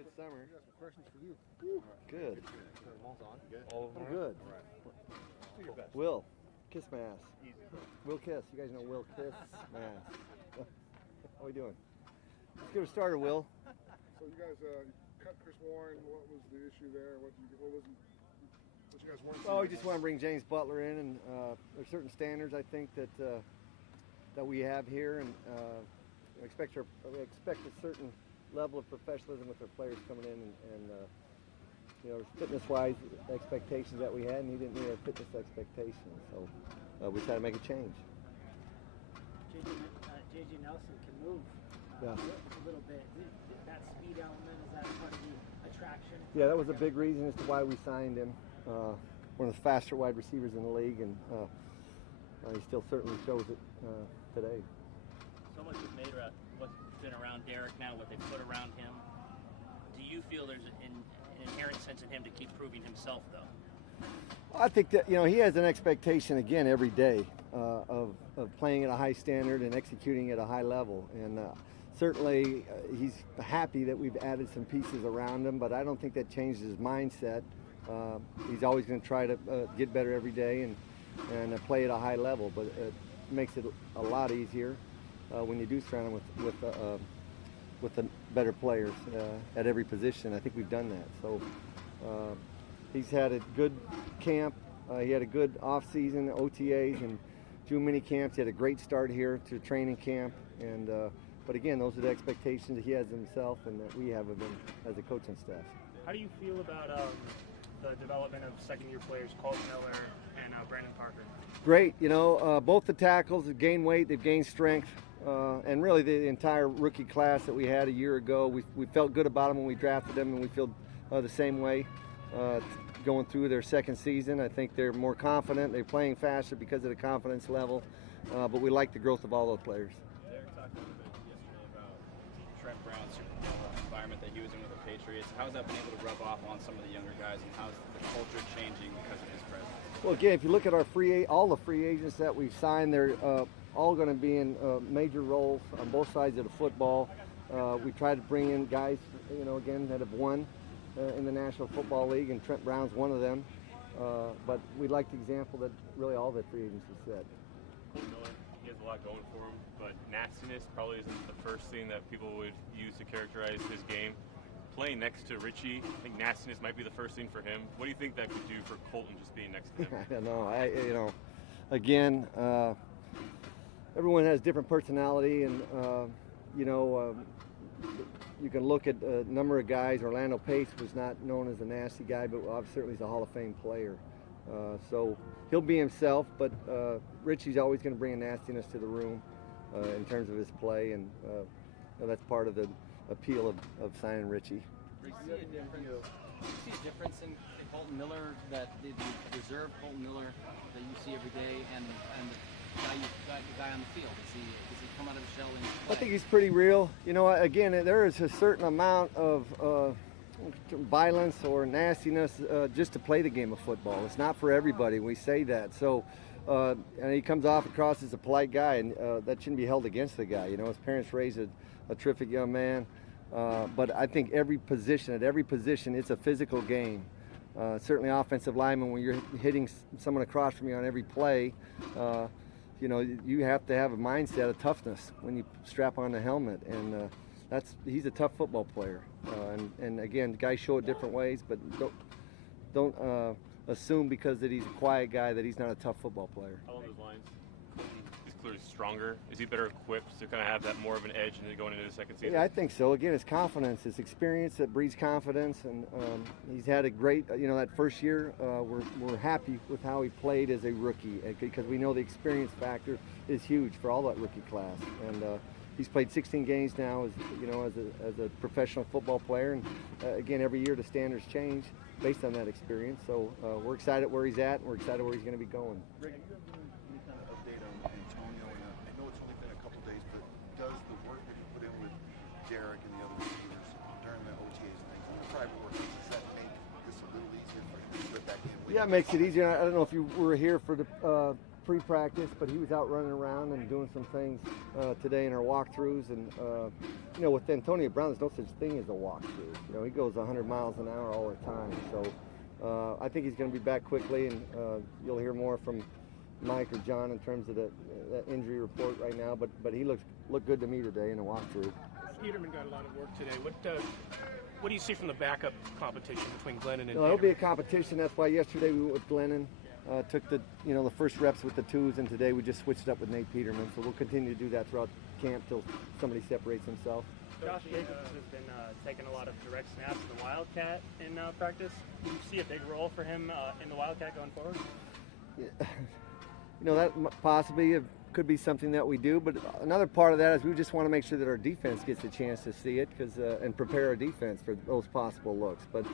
good summer. I got some questions for you. Good. All's on. Good. All of them. I'm good. All right. Do your best. Will, kiss my ass. Easy. Will Kiss. You guys know Will Kiss my ass. How we doing? Let's get her started, Will. So you guys cut Chris Warren. What was the issue there? What you guys weren't? Oh, we just want to bring James Butler in, and there's certain standards I think that that we have here, and we expect a certain level of professionalism with our players coming in, and you know, fitness-wise expectations that we had, and he didn't meet our fitness expectations, so we tried to make a change. JJ Nelson can move Yeah. a little bit. That speed element, is that part of the attraction? Yeah, that was a big reason as to why we signed him. One of the faster wide receivers in the league, and he still certainly shows it today. So much is made around what's been around Derek now, what they put around him. Do you feel there's an inherent sense in him to keep proving himself, though? I think that, you know, he has an expectation again every day of playing at a high standard and executing at a high level, and certainly he's happy that we've added some pieces around him, but I don't think that changes his mindset. He's always going to try to get better every day and play at a high level, but it makes it a lot easier when you do surround him with the better players at every position. I think we've done that. So he's had a good camp. He had a good off-season, OTAs, and 2 mini camps. He had a great start here to training camp, and but again, those are the expectations that he has himself and that we have of him as a coaching staff. How do you feel about the development of second-year players, Kolton Miller and Brandon Parker? Great. You know, both the tackles have gained weight, they've gained strength, and really the entire rookie class that we had a year ago, we felt good about them when we drafted them, and we feel the same way going through their second season. I think they're more confident, they're playing faster because of the confidence level, but we like the growth of all those players. Derek talked a little bit yesterday about Trent Brown's environment that he was in with the Patriots. How's that been able to rub off on some of the younger guys, and how's the culture changing because of his presence? Well, again, if you look at our all the free agents that we've signed, they're all going to be in major roles on both sides of the football. We try to bring in guys, you know, again, that have won in the National Football League, and Trent Brown's one of them. But we like the example that really all the free agents have said. Miller, he has a lot going for him, but nastiness probably isn't the first thing that people would use to characterize his game. Playing next to Richie, I think nastiness might be the first thing for him. What do you think that could do for Kolton just being next to him? I don't know. You know, again, everyone has different personality, and you know, you can look at a number of guys. Orlando Pace was not known as a nasty guy, but certainly he's a Hall of Fame player. So he'll be himself, but Richie's always going to bring a nastiness to the room in terms of his play, and that's part of the appeal of signing Richie. Do you see a difference in Kolton Miller, that the reserve Kolton Miller that you see every day, and the guy on the field? Does he come out of the shell and play? I think he's pretty real. You know, again, there is a certain amount of violence or nastiness just to play the game of football. It's not for everybody. We say that. So, and he comes off across as a polite guy, and that shouldn't be held against the guy. You know, his parents raised a terrific young man. But I think at every position, it's a physical game. Certainly offensive lineman, when you're hitting someone across from you on every play, you know, you have to have a mindset of toughness when you strap on the helmet, and he's a tough football player. And again, guys show it different ways, but don't assume because that he's a quiet guy that he's not a tough football player. Along those lines, he's clearly stronger. Is he better equipped to kind of have that more of an edge and going into the second season? Yeah, I think so. Again, his confidence, his experience that breeds confidence, and he's had a great, you know, that first year. We're happy with how he played as a rookie because we know the experience factor is huge for all that rookie class, and he's played 16 games now as a professional football player, and again, every year the standards change based on that experience. So we're excited where he's at, and we're excited where he's going to be going. Greg, do you have any kind of update on Antonio? And I know it's only been a couple days, but does the work that you put in with Derek and the other receivers during the OTAs and things, and the private work, does that make this a little easier for you to slip back in? Yeah, it makes it easier. I don't know if you were here for the pre-practice, but he was out running around and doing some things today in our walkthroughs. And you know, with Antonio Brown, there's no such thing as a walkthrough. You know, he goes 100 miles an hour all the time. So I think he's going to be back quickly, and you'll hear more from Mike or John in terms of that injury report right now. But he looked good to me today in the walkthrough. Peterman got a lot of work today. What do you see from the backup competition between Glennon and It'll Peterman? be a competition. That's why yesterday we went with Glennon. Took the first reps with the twos, and today we just switched up with Nate Peterman. So we'll continue to do that throughout camp till somebody separates himself. Josh Jacobs has been taking a lot of direct snaps in the Wildcat in practice. Do you see a big role for him in the Wildcat going forward? Yeah. You know, that possibly could be something that we do, but another part of that is we just want to make sure that our defense gets a chance to see it and prepare our defense for those possible looks. But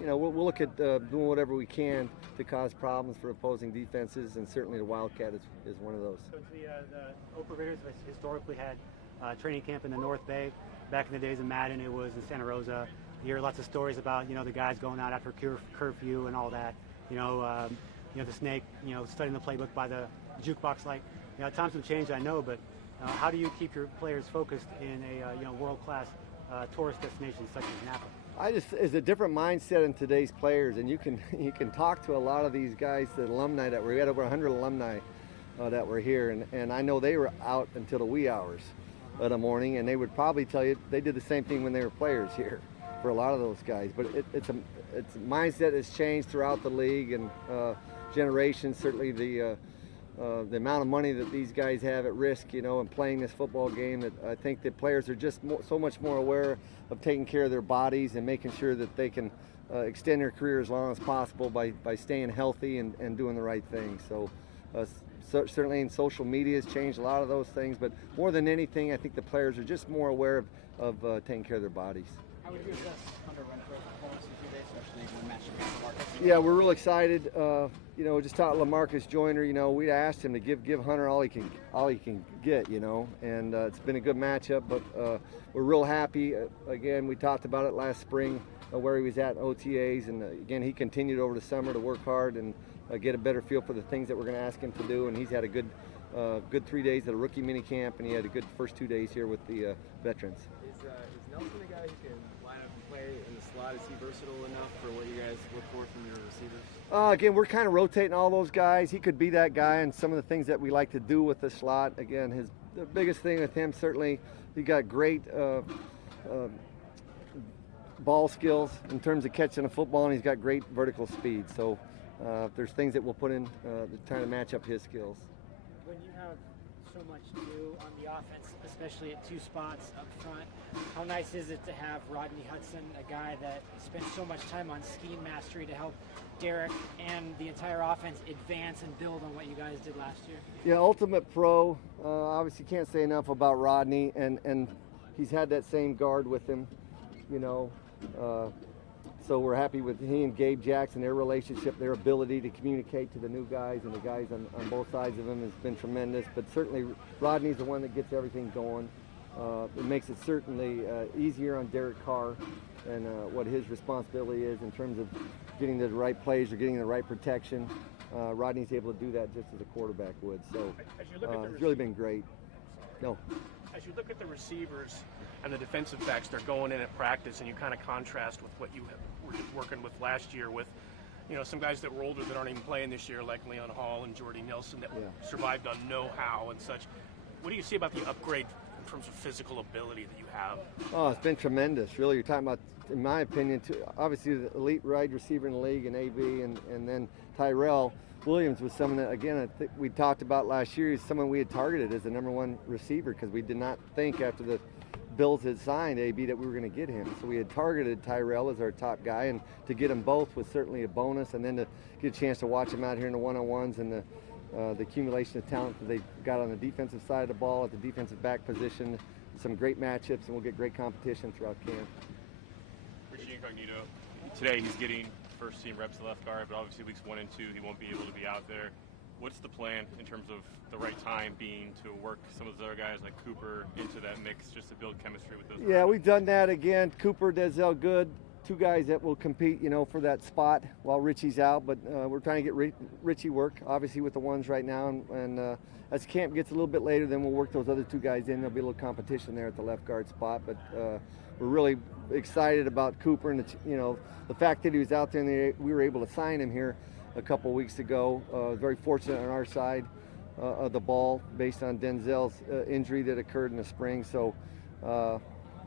you know, we'll look at doing whatever we can to cause problems for opposing defenses, and certainly the Wildcat is one of those. So the Oak Raiders historically had training camp in the North Bay. Back in the days of Madden, it was in Santa Rosa. You hear lots of stories about, you know, the guys going out after curfew and all that. You know, the snake, you know, studying the playbook by the jukebox light. You know, times have changed, I know, but how do you keep your players focused in a world-class tourist destination such as Napa? It's a different mindset in today's players, and you can talk to a lot of these guys, the alumni that we had over 100 alumni that were here, and I know they were out until the wee hours of the morning, and they would probably tell you they did the same thing when they were players here for a lot of those guys. But it's a mindset has changed throughout the league and generations. Certainly the amount of money that these guys have at risk, you know, in playing this football game, that I think that players are just so much more aware of taking care of their bodies and making sure that they can extend their career as long as possible by staying healthy and doing the right thing. So certainly in social media has changed a lot of those things, but more than anything, I think the players are just more aware of taking care of their bodies. How would you assess Hunter Renfro's performance today, especially when matching against Marcus? Yeah, we're real excited. You know, just talking to LaMarcus Joyner, you know, we asked him to give Hunter all he can get, you know, and it's been a good matchup. But we're real happy. Again, we talked about it last spring where he was at in OTAs, and again, he continued over the summer to work hard and get a better feel for the things that we're going to ask him to do. And he's had a good 3 days at a rookie mini camp, and he had a good first 2 days here with the veterans. Is Nelson a guy who can line up and play in the slot? Is he versatile enough for what you guys look for from your receivers? Again, we're kind of rotating all those guys. He could be that guy, and some of the things that we like to do with the slot. Again, the biggest thing with him, certainly, he got great ball skills in terms of catching a football, and he's got great vertical speed. So there's things that we'll put in trying to match up his skills. When you have so much to do on the offense, especially at two spots up front, how nice is it to have Rodney Hudson, a guy that spent so much time on scheme mastery to help Derek and the entire offense advance and build on what you guys did last year? Yeah, ultimate pro. Obviously can't say enough about Rodney, and he's had that same guard with him, you know. So we're happy with he and Gabe Jackson, their relationship, their ability to communicate to the new guys, and the guys on both sides of him has been tremendous. But certainly Rodney's the one that gets everything going. It makes it certainly easier on Derek Carr and what his responsibility is in terms of getting the right plays or getting the right protection. Rodney's able to do that just as a quarterback would. So it's really been great. No. As you look at the receivers and the defensive backs, they're going in at practice, and you kind of contrast with what you were working with last year with, you know, some guys that were older that aren't even playing this year, like Leon Hall and Jordy Nelson, that survived on know-how and such. What do you see about the upgrade in terms of physical ability that you have? Oh, it's been tremendous. Really, you're talking about, in my opinion, obviously the elite wide receiver in the league in AB, and then Tyrell Williams was someone that, again, I think we talked about last year. He's someone we had targeted as the #1 receiver because we did not think after the Bills had signed AB that we were going to get him. So we had targeted Tyrell as our top guy, and to get them both was certainly a bonus. And then to get a chance to watch him out here in the one-on-ones and the accumulation of talent that they got on the defensive side of the ball at the defensive back position. Some great matchups, and we'll get great competition throughout camp. Richie Incognito, today he's getting first-team reps at left guard, but obviously weeks 1 and 2 he won't be able to be out there. What's the plan in terms of the right time being to work some of those other guys like Cooper into that mix just to build chemistry with those guys? Yeah, we've done that again. Cooper, Denzel Good, two guys that will compete, for that spot while Richie's out. But we're trying to get Richie work, obviously, with the ones right now. And as camp gets a little bit later, then we'll work those other two guys in. There'll be a little competition there at the left guard spot. But we're really excited about Cooper and the fact that he was out there and we were able to sign him here a couple weeks ago. Very fortunate on our side of the ball based on Denzel's injury that occurred in the spring. So.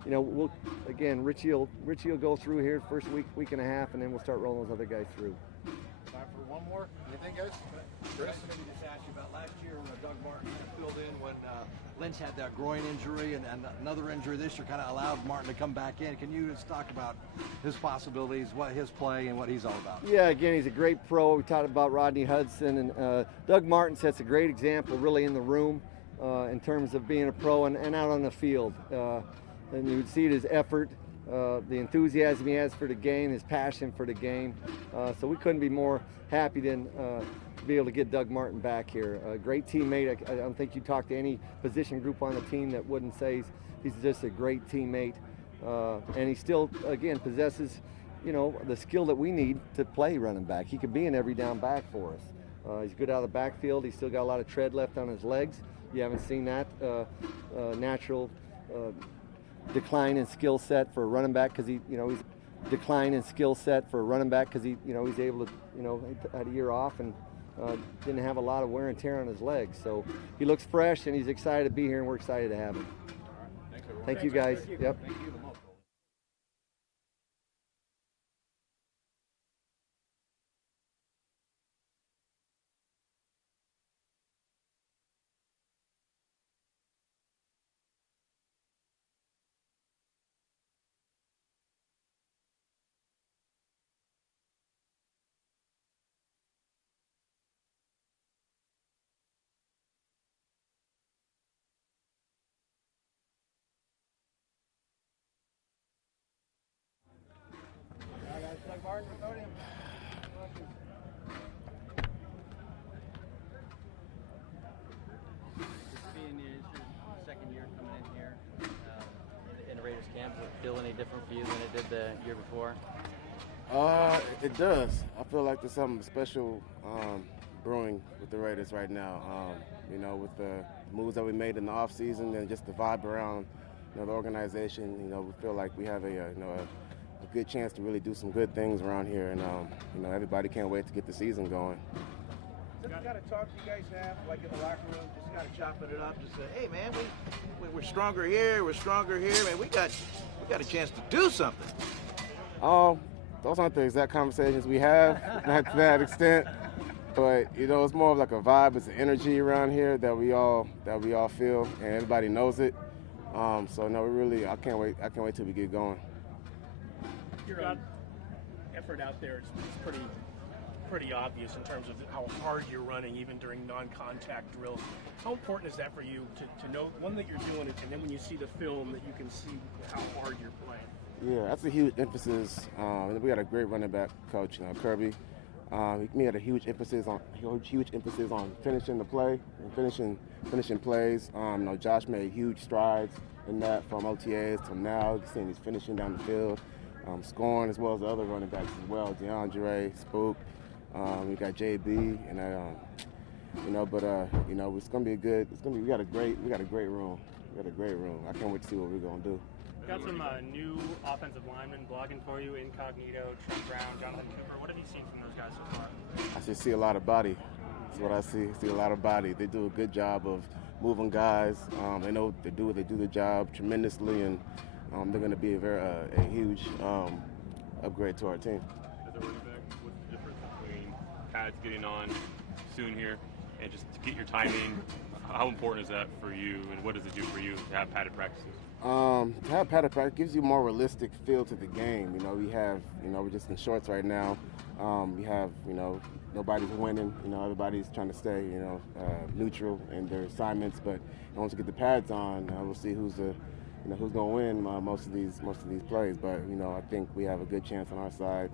We'll again, Richie will go through here first week and a half, and then we'll start rolling those other guys through. Time for one more. Anything, guys? Chris? Let me just ask you about last year when Doug Martin kind of filled in when Lynch had that groin injury and another injury this year kind of allowed Martin to come back in. Can you just talk about his possibilities, what his play, and what he's all about? Yeah, again, he's a great pro. We talked about Rodney Hudson, and Doug Martin sets a great example really in the room in terms of being a pro and out on the field. And you would see it, his effort, the enthusiasm he has for the game, his passion for the game. So we couldn't be more happy than be able to get Doug Martin back here. A great teammate. I don't think you talk to any position group on the team that wouldn't say he's just a great teammate. And he still, again, possesses, the skill that we need to play running back. He could be an every down back for us. He's good out of the backfield. He's still got a lot of tread left on his legs. You haven't seen that natural decline in skill set for a running back because he's decline in skill set for a running back because he's able to had a year off and didn't have a lot of wear and tear on his legs. So he looks fresh and he's excited to be here, and we're excited to have him. Thanks, everyone. Thank you, guys. Yep. Thank you. Being your second year coming in here in the Raiders camp, does it feel any different for you than it did the year before? It does. I feel like there's something special brewing with the Raiders right now. With the moves that we made in the off season and just the vibe around the organization. We feel like we have a good chance to really do some good things around here, and everybody can't wait to get the season going. Is that the kind of talk you guys have, like in the locker room, just kind of chopping it up, just say, hey man, we're stronger here, man, we got a chance to do something. Those aren't the exact conversations we have, not to that extent. But it's more of like a vibe, it's an energy around here that we all feel, and everybody knows it. So no, I can't wait till we get going. Your effort out there is pretty obvious in terms of how hard you're running, even during non-contact drills. How important is that for you to know, one, that you're doing it, and then when you see the film that you can see how hard you're playing? Yeah, that's a huge emphasis. We got a great running back coach, Kirby. We had a huge emphasis on finishing the play and finishing plays. Josh made huge strides in that from OTAs to now. You're seeing he's finishing down the field, scoring, as well as the other running backs as well. DeAndre, Spook. We got JB, and it's gonna be we got a great room. I can't wait to see what we're gonna do. Got some new offensive linemen blogging for you, Incognito, Trent Brown, Jonathan Cooper. What have you seen from those guys so far? I just see a lot of body. That's what I see. See a lot of body. They do a good job of moving guys. They know what they do. They do the job tremendously, and they're going to be a huge upgrade to our team. As a running back, what's the difference between pads getting on soon here and just to get your timing? How important is that for you, and what does it do for you to have padded practices? To have padded practice gives you a more realistic feel to the game. We're just in shorts right now. We have, nobody's winning. Everybody's trying to stay, neutral in their assignments. But once we get the pads on, we'll see who's going to win most of these plays. But I think we have a good chance on our side.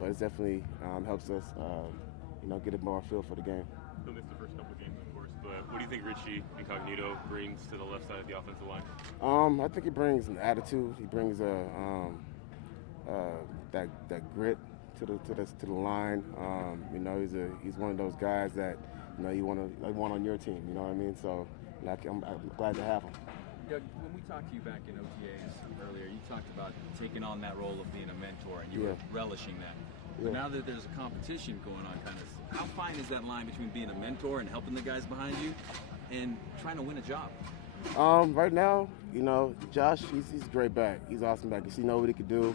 But it definitely helps us, get a more feel for the game. He'll miss the first couple games, of course, but what do you think Richie Incognito brings to the left side of the offensive line? I think he brings an attitude. He brings a that grit to the line. You know, he's one of those guys that, you know, you want on your team. You know what I mean? So, like, I'm glad to have him. Doug, when we talked to you back in OTAs earlier, you talked about taking on that role of being a mentor, and you were relishing that. But now that there's a competition going on, kind of, how fine is that line between being a mentor and helping the guys behind you, and trying to win a job? Right now, you know, Josh, he's a great back. He's awesome back. You know what he could do.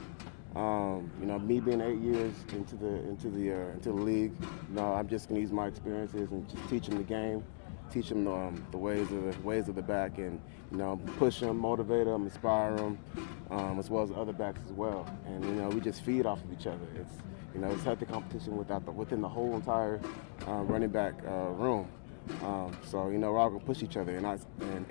You know, me being 8 years into the league, you know, I'm just gonna use my experiences and just teach him the game, teach him the ways of the back, and, you know, push him, motivate him, inspire him, as well as other backs as well. And, you know, we just feed off of each other. It's healthy competition within the whole entire running back room. So, you know, we're all gonna push each other, and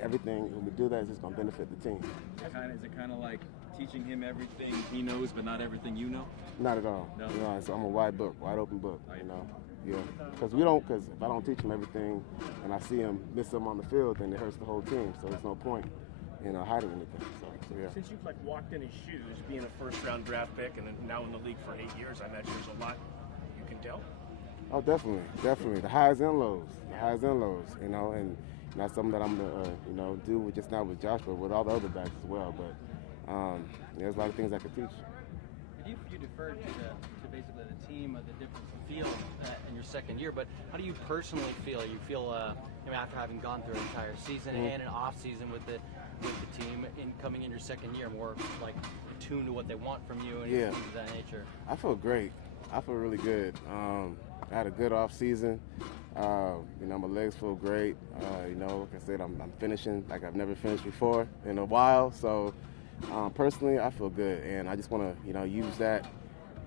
everything when we do that is just gonna benefit the team. Is it kind of like teaching him everything he knows, but not everything you know? Not at all. No. You know, so I'm a wide open book. You know, yeah. Because if I don't teach him everything, and I see him miss something on the field, then it hurts the whole team. So there's no point, you know, hiding anything. So yeah. Since you've walked in his shoes, being a first-round draft pick and now in the league for 8 years, I imagine there's a lot you can tell. Oh, definitely. The highs and lows. You know, and that's something that I'm gonna, you know, do with just not with Josh, but with all the other backs as well. But there's a lot of things I could teach. You deferred to basically the team, the difference in field in your second year. But how do you personally feel? You feel, after having gone through an entire season and an off season with the team, coming in your second year, more like attuned to what they want from you and things of that nature? I feel great. I feel really good. I had a good off season. You know, my legs feel great. You know, like I said, I'm finishing like I've never finished before in a while. So personally, I feel good, and I just want to, you know, use that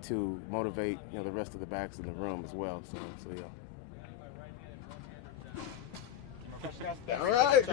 to motivate, you know, the rest of the backs in the room as well. So yeah. All right.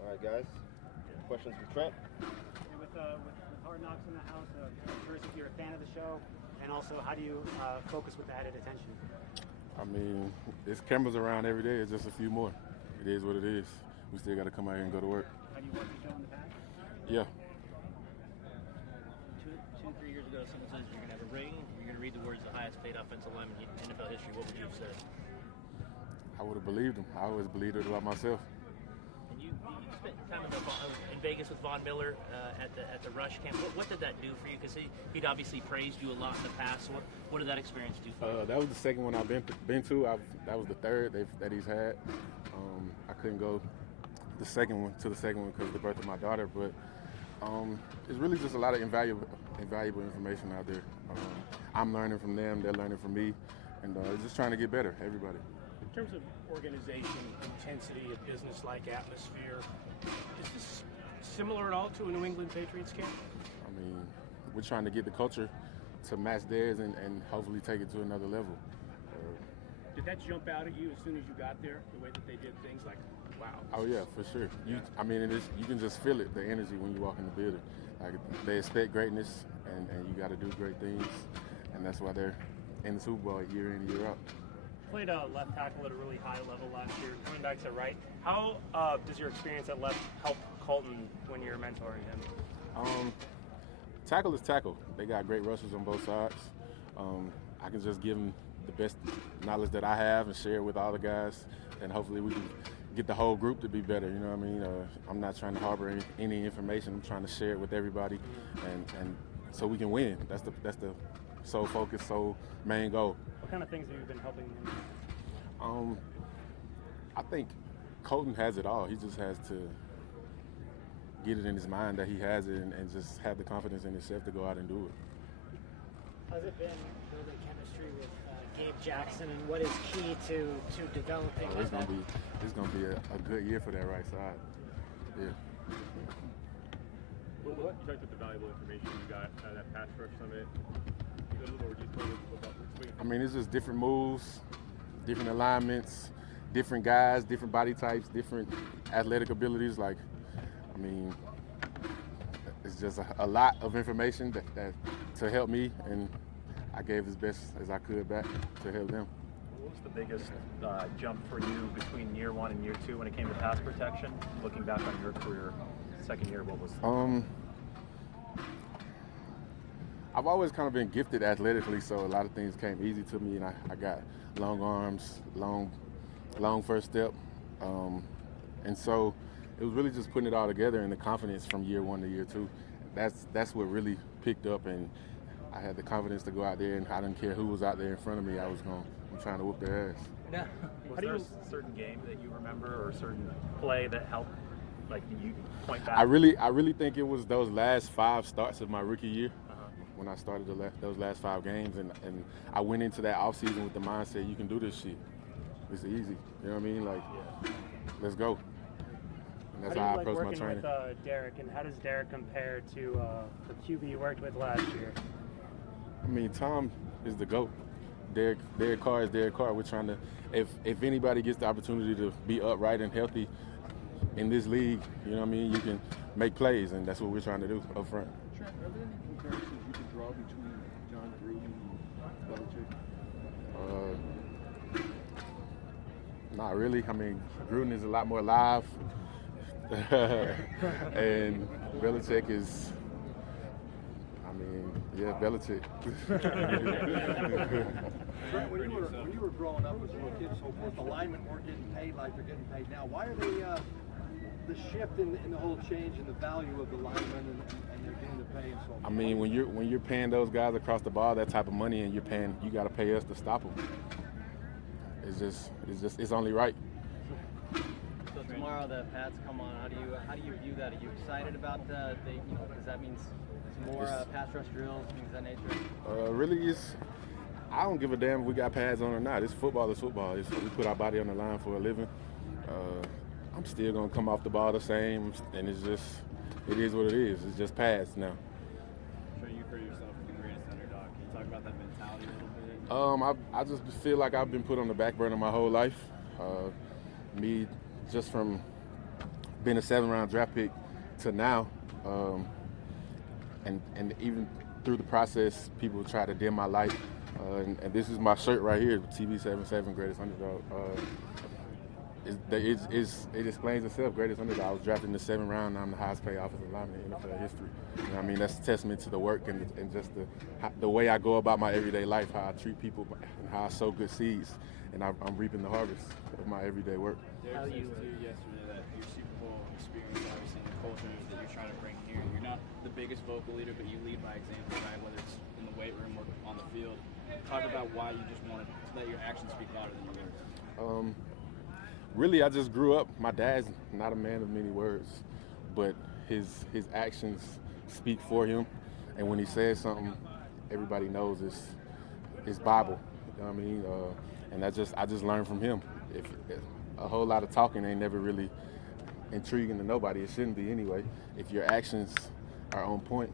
All right, guys. Questions for Trent? With Hard Knocks in the house, I'm curious if you're a fan of the show, and also how do you focus with the added attention? I mean, there's cameras around every day. It's just a few more. It is what it is. We still got to come out here and go to work. Have you watched the show in the past? Yeah. 3 years ago, someone says you're going to have a ring, you're going to read the words the highest paid offensive lineman in NFL history. What would you have said? I would have believed him. I always believed it about myself. And you spent time in Vegas with Von Miller at the Rush camp. What did that do for you? Because he'd obviously praised you a lot in the past. So what did that experience do for you? That was the second one I've been to. That was the third that he's had. I couldn't go to the second one because of the birth of my daughter. But it's really just a lot of invaluable information out there. I'm learning from them. They're learning from me. And just trying to get better, everybody. In terms of organization, intensity, a business-like atmosphere, is this similar at all to a New England Patriots camp? I mean, we're trying to get the culture to match theirs and hopefully take it to another level. Did that jump out at you as soon as you got there, the way that they did things? Like, wow. Oh, yeah, for sure. I mean, you can just feel it, the energy when you walk in the building. Like, they expect greatness, and you got to do great things, and that's why they're in the Super Bowl year in and year out. Played left tackle at a really high level last year. Coming back to right, how does your experience at left help Kolton when you're mentoring him? Tackle is tackle. They got great rushers on both sides. I can just give them the best knowledge that I have and share it with all the guys, and hopefully we can get the whole group to be better. You know what I mean? I'm not trying to harbor any information. I'm trying to share it with everybody, and so we can win. That's the sole focus, sole main goal. What kind of things have you been helping him? I think Kolton has it all. He just has to get it in his mind that he has it and just have the confidence in himself to go out and do it. How's it been building chemistry with Gabe Jackson, and what is key to developing? It's gonna be a good year for that right side. Yeah. What you talked about the valuable information you got out of that pass rush summit? A little more detail about what's I mean, it's just different moves, different alignments, different guys, different body types, different athletic abilities. Like, I mean, it's just a lot of information that to help me, and I gave as best as I could back to help them. What was the biggest jump for you between year 1 and year 2 when it came to pass protection? Looking back on your career, second year, what was? I've always kind of been gifted athletically, so a lot of things came easy to me, and I got long arms, long first step, and so it was really just putting it all together and the confidence from year 1 to year 2. That's what really picked up, and I had the confidence to go out there, and I didn't care who was out there in front of me. I'm trying to whoop their ass. Yeah. Was there a certain game that you remember or a certain play that helped, like you point back? I really think it was those last 5 starts of my rookie year. When I started those last 5 games, and I went into that offseason with the mindset, you can do this shit. It's easy. You know what I mean? Like, let's go. And that's how I approach my training. With Derek, and how does Derek compare to the QB you worked with last year? I mean, Tom is the GOAT. Derek Carr is Derek Carr. We're trying to, if anybody gets the opportunity to be upright and healthy in this league, you know what I mean, you can make plays, and that's what we're trying to do up front. Trent, are there any comparisons you can draw between John Gruden and Belichick? Not really. I mean, Gruden is a lot more live, and Belichick is, Belichick. When you were growing up as a little kid, so forth, the linemen weren't getting paid like they're getting paid now. Why are they the shift in the whole change in the value of the linemen and they're getting the pay and so forth? I mean, when you're paying those guys across the ball that type of money, and you got to pay us to stop them. It's only right. So tomorrow the Pats come on. How do you view that? Are you excited about because that means more pass rush drills, things of that nature? Really, I don't give a damn if we got pads on or not. It's football. It's football. We put our body on the line for a living. I'm still gonna come off the ball the same, and it is what it is. It's just pads now. Trey, you for yourself the greatest underdog. Can you talk about that mentality a little bit? I just feel like I've been put on the back burner my whole life. Me, just from being a 7th-round draft pick to now, and even through the process, people try to dim my light. And this is my shirt right here, TV77 Greatest Underdog. It explains itself, Greatest Underdog. I was drafted in the 7th round, and I'm the highest paid offensive lineman in NFL history. You know what I mean? That's a testament to the work and just the way I go about my everyday life, how I treat people, and how I sow good seeds, and I'm reaping the harvest of my everyday work. Derek said to you yesterday that your Super Bowl experience, obviously, and the culture that you're trying to bring here, you're not the biggest vocal leader, but you lead by example, right? Whether it's in the weight room or on the field. Talk about why you just wanted to let your actions speak louder than your words. Really, I just grew up. My dad's not a man of many words, but his actions speak for him. And when he says something, everybody knows it's Bible. You know what I mean? And I just learned from him. If a whole lot of talking ain't never really intriguing to nobody, it shouldn't be anyway. If your actions are on point,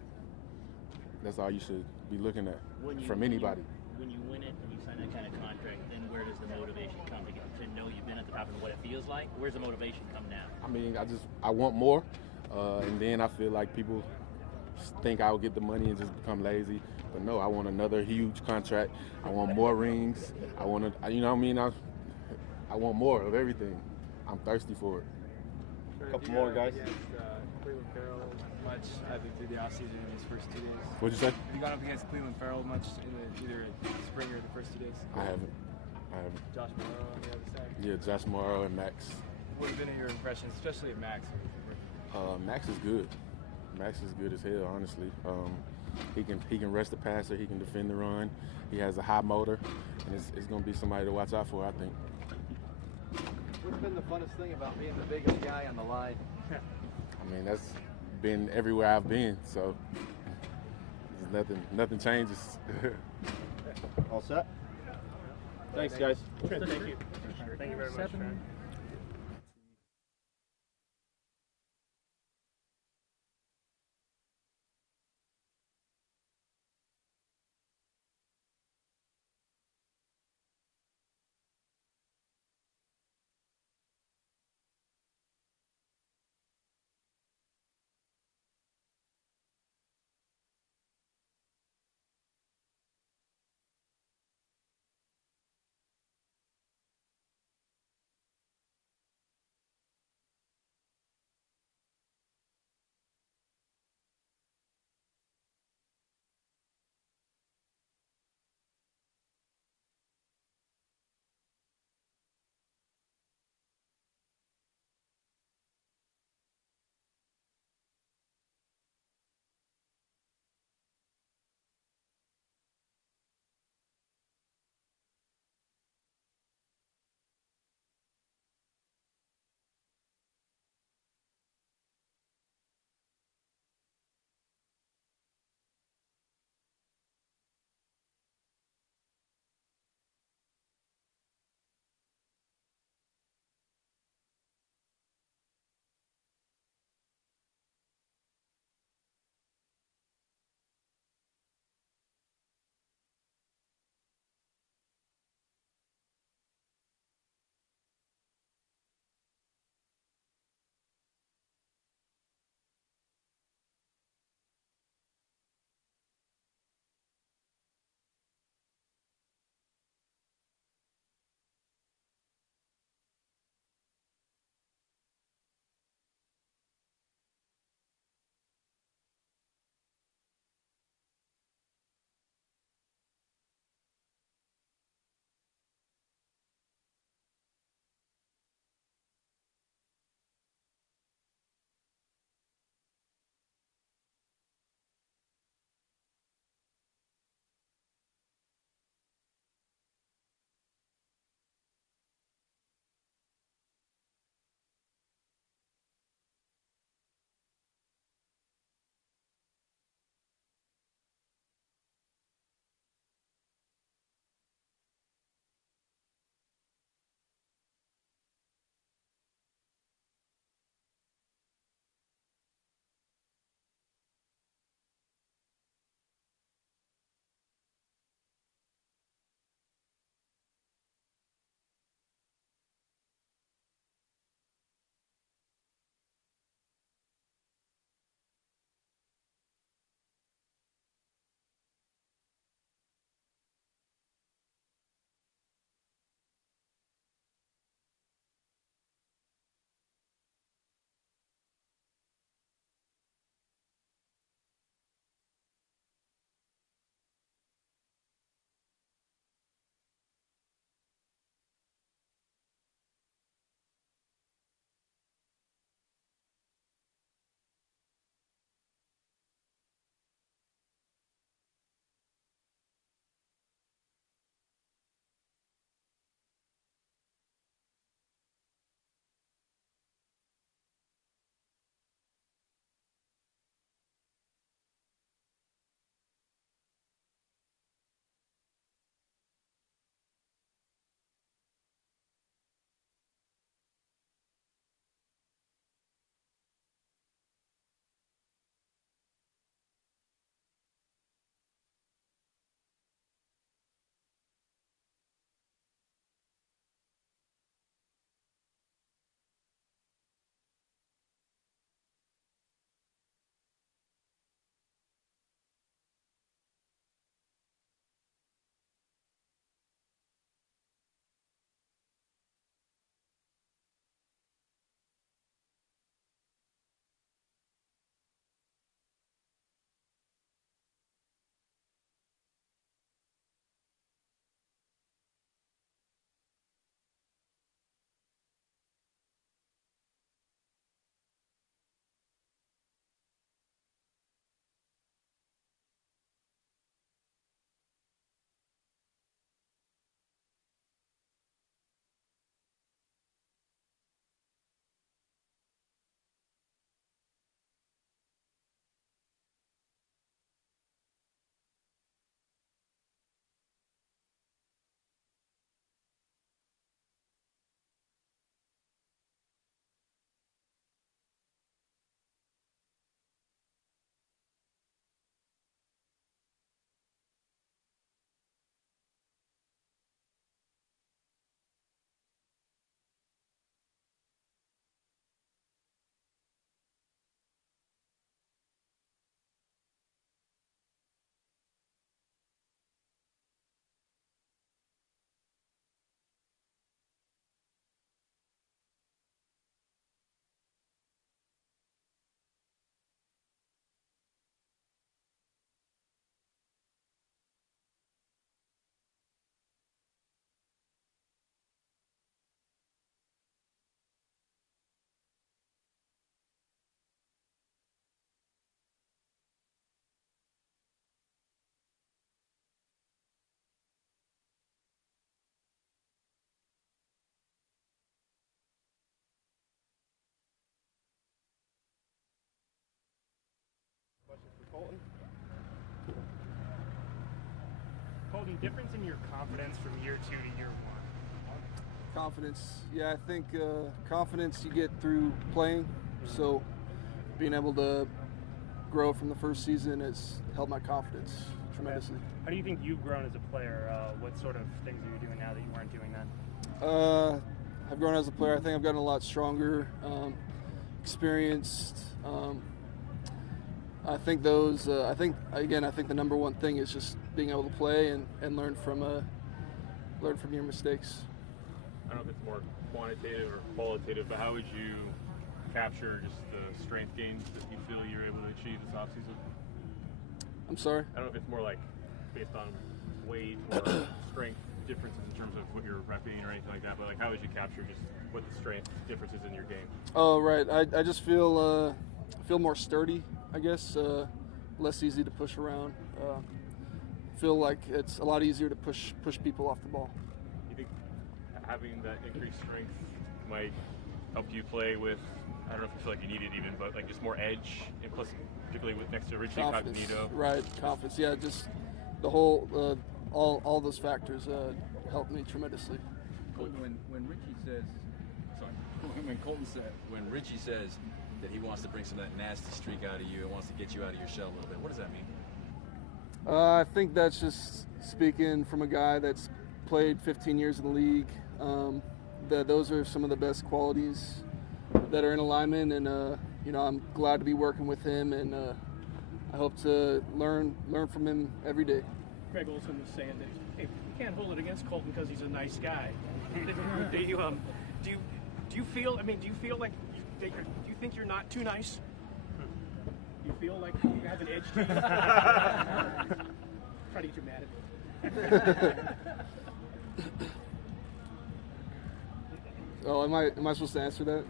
that's all you should be looking at from anybody. When you win it and you sign that kind of contract, then where does the motivation come to know you've been at the top and what it feels like? Where's the motivation come now? I mean, I want more, and then I feel like people think I'll get the money and just become lazy. But no, I want another huge contract. I want more rings. I want to, you know what I mean? I want more of everything. I'm thirsty for it. Sure, Couple more, guys. Cleveland Farrell much, I think, through the offseason in his first 2 days. What'd you say? Have you gone up against Cleveland Farrell much in either spring or the first 2 days? I haven't. Josh Morrow on the other side? Yeah, Josh Morrow and Max. What have been your impressions, especially of Max? Max is good. Max is good as hell, honestly. He can rush the passer. He can defend the run. He has a high motor, and it's going to be somebody to watch out for, I think. What's been the funnest thing about being the biggest guy on the line? I mean, been everywhere I've been. So nothing changes. All set? Thanks, guys. Thank you. Thank you very much, Trent. Difference in your confidence from year 2 to year 1? Confidence. Yeah, I think confidence you get through playing. So being able to grow from the first season has helped my confidence tremendously. How do you think you've grown as a player? What sort of things are you doing now that you weren't doing then? I've grown as a player. I think I've gotten a lot stronger, experienced. I think those. I think the number one thing is just being able to play and learn from your mistakes. I don't know if it's more quantitative or qualitative, but how would you capture just the strength gains that you feel you're able to achieve this offseason? I'm sorry? I don't know if it's more like based on weight or strength differences in terms of what you're repping or anything like that, but like how would you capture just what the strength differences in your game? Oh, right. I just feel more sturdy, I guess, less easy to push around. Feel like it's a lot easier to push people off the ball. You think having that increased strength might help you play with, I don't know if you feel like you need it even, but like just more edge, and plus particularly with next to Richie Cognito? Right, confidence. Yeah, just the whole, all those factors helped me tremendously. Kolton, when Richie says, when Richie says that he wants to bring some of that nasty streak out of you and wants to get you out of your shell a little bit, what does that mean? I think that's just speaking from a guy that's played 15 years in the league. Those are some of the best qualities that are in alignment, and I'm glad to be working with him, and I hope to learn from him every day. Greg Olson was saying that hey, you can't hold it against Kolton because he's a nice guy. do you feel? I mean, do you feel like do you think you're not too nice? Do you feel like you have an edge to you? Try to get you mad at me. Oh, am I supposed to answer that?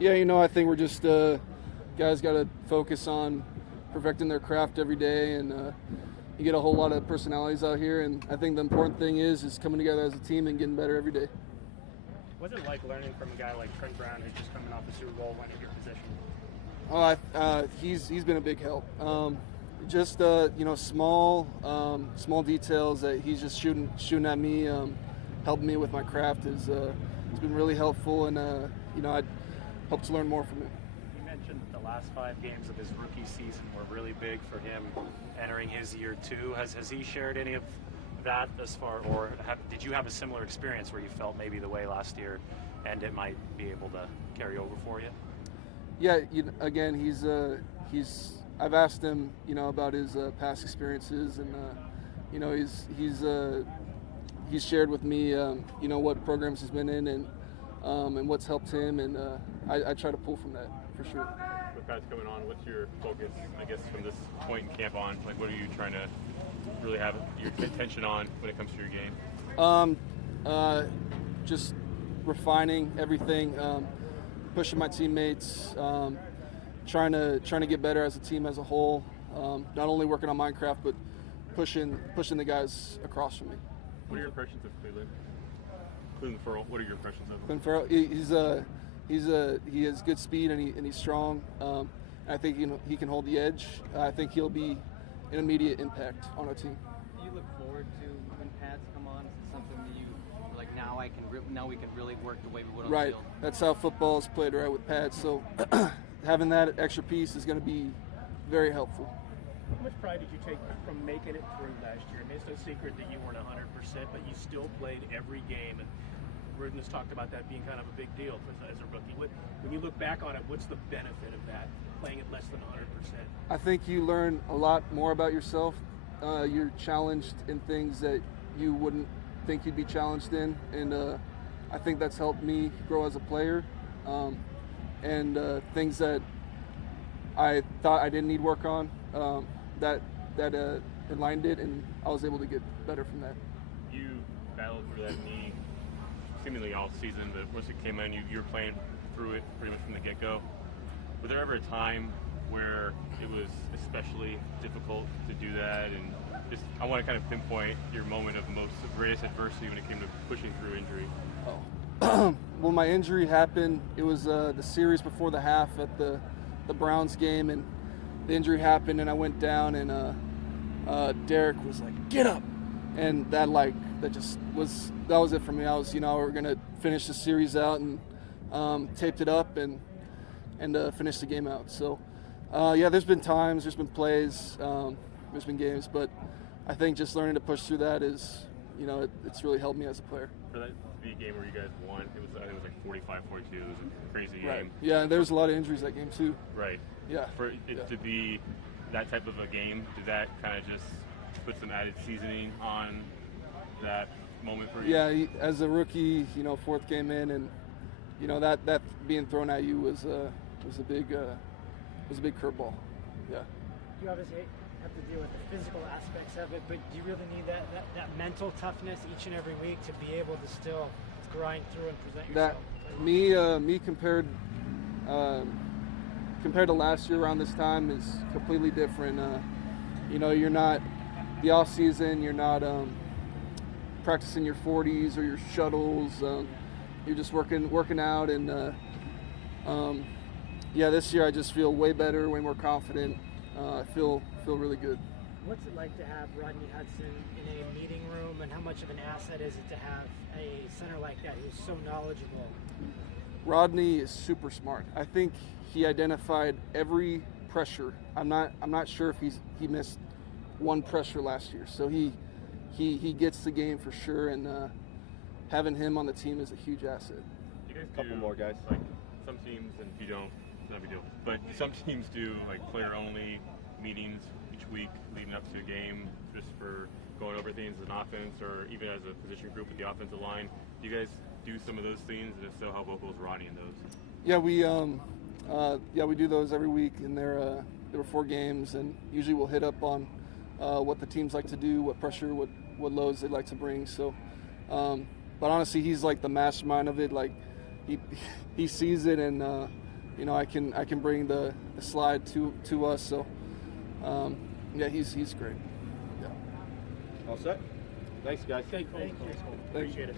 Yeah, I think we're just guys got to focus on perfecting their craft every day, and you get a whole lot of personalities out here, and I think the important thing is coming together as a team and getting better every day. What's it like learning from a guy like Trent Brown, who's just coming off a Super Bowl, winning your position? Oh, he's been a big help. Just small details that he's just shooting at me, helping me with my craft has been really helpful, and I hope to learn more from him. You mentioned the last 5 games of his rookie season were really big for him entering his year 2. Has he shared any of that thus far, or did you have a similar experience where you felt maybe the way last year and it might be able to carry over for you? Yeah, again, I've asked him, about his past experiences, and he's shared with me, what programs he's been in and what's helped him, and I try to pull from that for sure. With guys coming on, what's your focus, I guess, from this point in camp on? Like, what are you trying to really have your attention on when it comes to your game? Just refining everything, pushing my teammates. Trying to get better as a team as a whole. Not only working on Minecraft, but pushing the guys across from me. What are your impressions of Cleveland Farrell? What are your impressions of him? Cleveland Farrell, he has good speed and he's strong. I think he can hold the edge. I think he'll be an immediate impact on our team. Do you look forward to when pads come on? Is it something that you like now we can really work the way we would on the field? Right. That's how football is played, right, with pads. So having that extra piece is going to be very helpful. How much pride did you take from making it through last year? I mean, it's no secret that you weren't 100%, but you still played every game. And Rudin has talked about that being kind of a big deal as a rookie. When you look back on it, what's the benefit of that, playing at less than 100%? I think you learn a lot more about yourself. You're challenged in things that you wouldn't think you'd be challenged in. And I think that's helped me grow as a player. And things that I thought I didn't need work on, that enlightened it, and I was able to get better from that. You battled for that knee seemingly all season, but once it came in, you were playing through it pretty much from the get-go. Was there ever a time where it was especially difficult to do that? And just, I want to kind of pinpoint your moment of greatest adversity when it came to pushing through injury. Well, my injury happened. It was the series before the half at the Browns game, and the injury happened and I went down, and Derek was like, "Get up," and that was it for me. I was, we're gonna finish the series out, and taped it up and finish the game out. So there's been times, there's been plays, there's been games, but I think just learning to push through that is, it's really helped me as a player. For that game where you guys won, it was like 45-42. It was a crazy game. Right. Yeah, and there was a lot of injuries that game too. Right. Yeah. For it to be that type of a game, did that kind of just put some added seasoning on that moment for you? Yeah, as a rookie, fourth game in, and that being thrown at you was a big curveball. Yeah. You obviously have to deal with the physical aspects of it, but do you really need that mental toughness each and every week to be able to still grind through and present yourself? Me compared to last year around this time is completely different. You're not the off season. You're not practicing your 40s or your shuttles. You're just working out, and this year I just feel way better, way more confident. I feel really good. What's it like to have Rodney Hudson in a meeting room, and how much of an asset is it to have a center like that who's so knowledgeable? Rodney is super smart. I think he identified every pressure. I'm not sure if he missed one pressure last year. So he gets the game for sure, and having him on the team is a huge asset. You guys couple more guys. Like some teams, and if you don't, it's not a big deal. But some teams do like player-only meetings each week leading up to a game, just for going over things as an offense, or even as a position group with the offensive line. Do you guys do some of those things, and if so, how vocal is Rodney in those? Yeah, we do those every week, and there were 4 games, and usually we'll hit up on what the teams like to do, what pressure, what loads they like to bring. So, but honestly, he's like the mastermind of it. Like he sees it, and I can bring the slide to us. So, he's great. Yeah. All set. Thanks, guys. Thank you. Appreciate it.